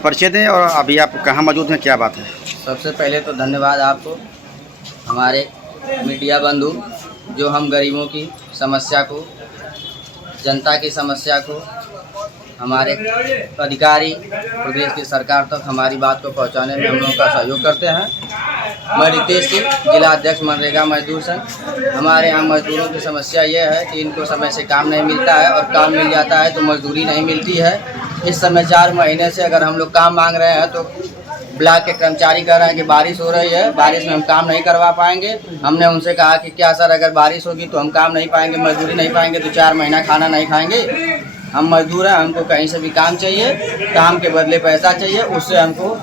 परिचय दें और अभी आप कहाँ मौजूद हैं, क्या बात है? सबसे पहले तो धन्यवाद आपको, हमारे मीडिया बंधु, जो हम गरीबों की समस्या को, जनता की समस्या को हमारे अधिकारी प्रदेश की सरकार तक हमारी बात को पहुंचाने में हम लोगों का सहयोग करते हैं। मैं रितेश सिंह, जिला अध्यक्ष मनरेगा मजदूर संघ। हमारे यहाँ मजदूरों की समस्या यह है कि इनको समय से काम नहीं मिलता है और काम मिल जाता है तो मजदूरी नहीं मिलती है। इस समय 4 महीने से अगर हम लोग काम मांग रहे हैं तो ब्लॉक के कर्मचारी कह रहे हैं कि बारिश हो रही है, बारिश में हम काम नहीं करवा पाएंगे। हमने उनसे कहा कि क्या सर, अगर बारिश होगी तो हम काम नहीं पाएंगे, मजदूरी नहीं पाएंगे तो 4 महीना खाना नहीं खाएंगे। हम मजदूर हैं, हमको कहीं से भी काम चाहिए, काम के बदले पैसा चाहिए, उससे हमको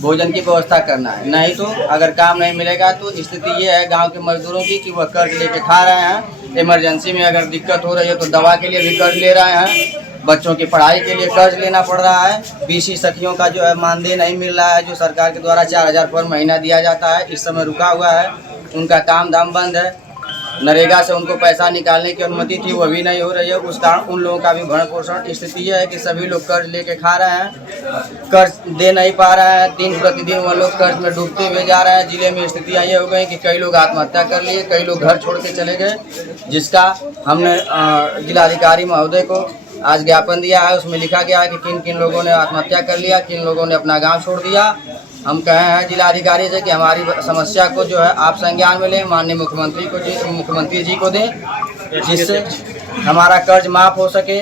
भोजन की व्यवस्था करना है। नहीं तो अगर काम नहीं मिलेगा तो स्थिति ये है गांव के मजदूरों की कि वह कर्ज लेके खा रहे हैं। इमरजेंसी में अगर दिक्कत हो रही है तो दवा के लिए भी कर्ज ले रहे हैं, बच्चों की पढ़ाई के लिए कर्ज लेना पड़ रहा है। बीसी सखियों का जो है मानदेय नहीं मिल रहा है, जो सरकार के द्वारा 4000 पर महीना दिया जाता है, इस समय रुका हुआ है। उनका काम धाम बंद है। नरेगा से उनको पैसा निकालने की अनुमति थी, वो भी नहीं हो रही है। उस कारण उन लोगों का भी भरण पोषण। स्थिति यह है कि सभी लोग कर्ज लेके खा रहे हैं, कर्ज दे नहीं पा रहे हैं। दिन प्रतिदिन वो लोग कर्ज में डूबते हुए जा रहे हैं। जिले में स्थितियाँ ये हो गई कि कई लोग आत्महत्या कर लिए, कई लोग घर छोड़ के चले गए, जिसका हमने जिलाधिकारी महोदय को आज ज्ञापन दिया है। उसमें लिखा गया है कि किन किन लोगों ने आत्महत्या कर लिया, किन लोगों ने अपना गांव छोड़ दिया। हम कहे हैं जिलाधिकारी से कि हमारी समस्या को जो है आप संज्ञान में लें, माननीय मुख्यमंत्री जी को दें, जिससे हमारा कर्ज माफ़ हो सके,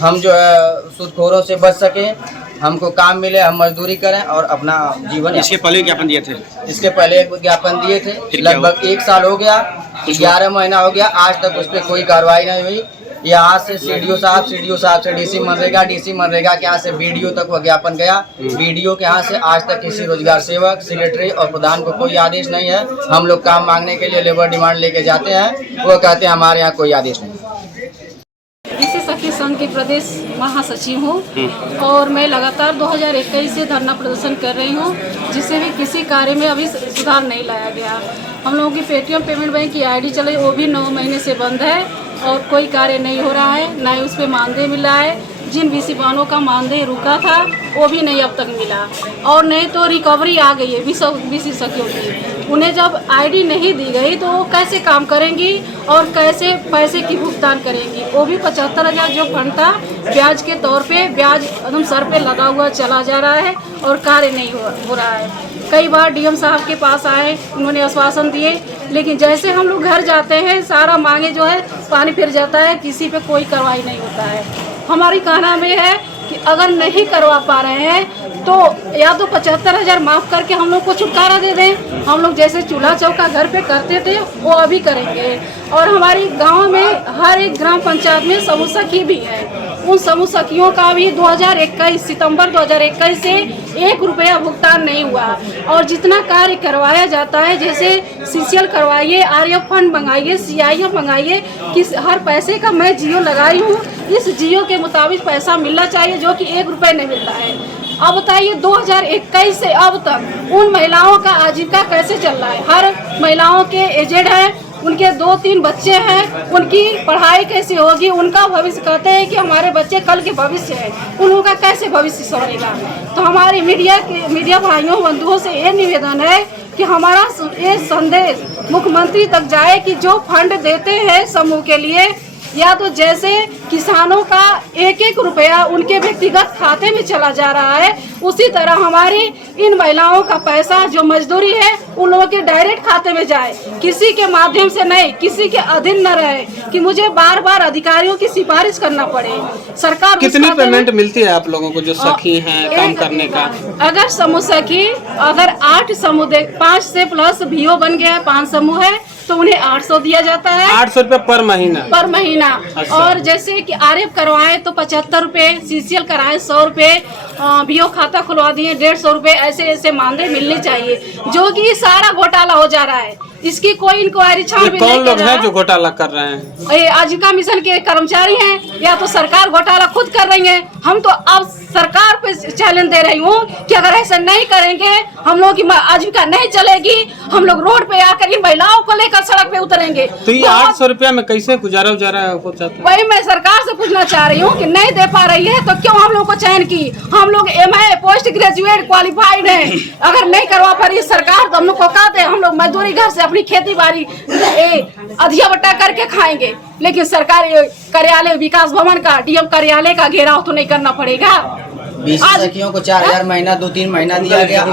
हम जो है सूदखोरों से बच सकें, हमको काम मिले, हम मजदूरी करें और अपना जीवन। इसके पहले ज्ञापन दिए थे? इसके पहले एक ज्ञापन दिए थे, लगभग 1 साल हो गया, 11 महीना हो गया, आज तक उस पर कोई कार्रवाई नहीं हुई। यहाँ से सीडीओ साहब से डीसी मनरेगा के यहाँ से बीडीओ तक वह ज्ञापन गया। बीडीओ के यहाँ से आज तक किसी रोजगार सेवक, सेक्रेटरी और प्रधान को कोई आदेश नहीं है। हम लोग काम मांगने के लिए लेबर डिमांड लेके जाते हैं, वो कहते हैं हमारे यहाँ कोई आदेश नहीं। बीसी सखी संघ की प्रदेश महासचिव हूँ और मैं लगातार 2021 से धरना प्रदर्शन कर रही हूँ, जिससे भी किसी कार्य में अभी सुधार नहीं लाया गया। हम लोगों की पेटीएम पेमेंट बैंक की आईडी चले, वो भी 9 महीने से बंद है और कोई कार्य नहीं हो रहा है, ना ही उस पर मानदेय मिल रहा है। जिन बीसी वाहनों का मानदेय रुका था वो भी नहीं अब तक मिला, और नहीं तो रिकवरी आ गई है बीसी सखियों की। उन्हें जब आईडी नहीं दी गई तो वो कैसे काम करेंगी और कैसे पैसे की भुगतान करेंगी? वो भी 75,000 जो फंड था, ब्याज के तौर पे ब्याज एकदम सर पे लगा हुआ चला जा रहा है और कार्य नहीं हो रहा है। कई बार डीएम साहब के पास आए, उन्होंने आश्वासन दिए, लेकिन जैसे हम लोग घर जाते हैं सारा मांगे जो है पानी फिर जाता है, किसी पे कोई कार्रवाई नहीं होता है। हमारी कहना में है कि अगर नहीं करवा पा रहे हैं तो या तो 75,000 माफ़ करके हम लोग को छुटकारा दे दें। हम लोग जैसे चूल्हा चौका घर पे करते थे वो अभी करेंगे। और हमारी गांव में हर एक ग्राम पंचायत में समूह सखी भी है, उन समूह सखियों का भी 2021 सितंबर 2021 से 1 रुपया भुगतान नहीं हुआ। और जितना कार्य करवाया जाता है, जैसे सीसीएल करवाइए, आरएफ फंड मंगाइए, सीआईएफ मंगाइए, किस हर पैसे का मैं जियो लगाई हूँ, इस जियो के मुताबिक पैसा मिलना चाहिए, जो कि 1 रुपये नहीं मिलता है। अब बताइए 2021 से अब तक उन महिलाओं का आजीविका कैसे चल रहा है? हर महिलाओं के एजेड है, उनके 2-3 बच्चे हैं, उनकी पढ़ाई कैसे होगी? उनका भविष्य, कहते हैं कि हमारे बच्चे कल के भविष्य है, उन लोगों का कैसे भविष्य संवरेगा? तो हमारी मीडिया भाइयों बंधुओं से ये निवेदन है कि हमारा ये संदेश मुख्यमंत्री तक जाए कि जो फंड देते हैं समूह के लिए, या तो जैसे किसानों का 1-1 रुपया उनके व्यक्तिगत खाते में चला जा रहा है, उसी तरह हमारी इन महिलाओं का पैसा जो मजदूरी है उन लोगों के डायरेक्ट खाते में जाए, किसी के माध्यम से नहीं, किसी के अधीन न रहे कि मुझे बार बार अधिकारियों की सिफारिश करना पड़े। सरकार कितनी पेमेंट मिलती है आप लोगों को जो सखी हैं काम करने का? अगर समूह सखी अगर 8 समूह 5 से प्लस बीओ बन गया है, 5 समूह है तो उन्हें 800 दिया जाता है। 800 रुपये पर महीना। अच्छा। और जैसे कि आरएफ करवाए तो 75 रुपये, सीसीएल कराए 100 रुपये, बीओ खाता खुलवा दिए 150 रुपये, ऐसे मानदेय मिलने चाहिए, जो कि सारा घोटाला हो जा रहा है। इसकी कोई इंक्वायरी छानबीन नहीं कर रहा है। कौन लोग हैं जो घोटाला कर रहे हैं? आजीविका मिशन के कर्मचारी हैं, या तो सरकार घोटाला खुद कर रही है। हम तो अब सरकार पे चैलेंज दे रही हूँ कि अगर ऐसा नहीं करेंगे, हम लोगों की आजीविका नहीं चलेगी, हम लोग रोड पे आकर इन महिलाओं को लेकर सड़क पे उतरेंगे। तो ये 800 रुपया में कैसे गुजारा हो जाता है? वही मैं सरकार से पूछना चाह रही हूँ कि नहीं दे पा रही है तो क्यों हम लोग को चयन की? हम लोग MA पोस्ट ग्रेजुएट क्वालिफाइड है, अगर नहीं करवा पा रही सरकार तो हम लोग को कहते हैं हम लोग मजदूरी घर से अपनी खेती बाड़ी अधिया बट्टा करके खाएंगे, लेकिन सरकारी कार्यालय विकास भवन का DM कार्यालय का घेराव तो नहीं करना पड़ेगा। 20 सखियों को 4000 महीना 2-3 महीना दिया गया।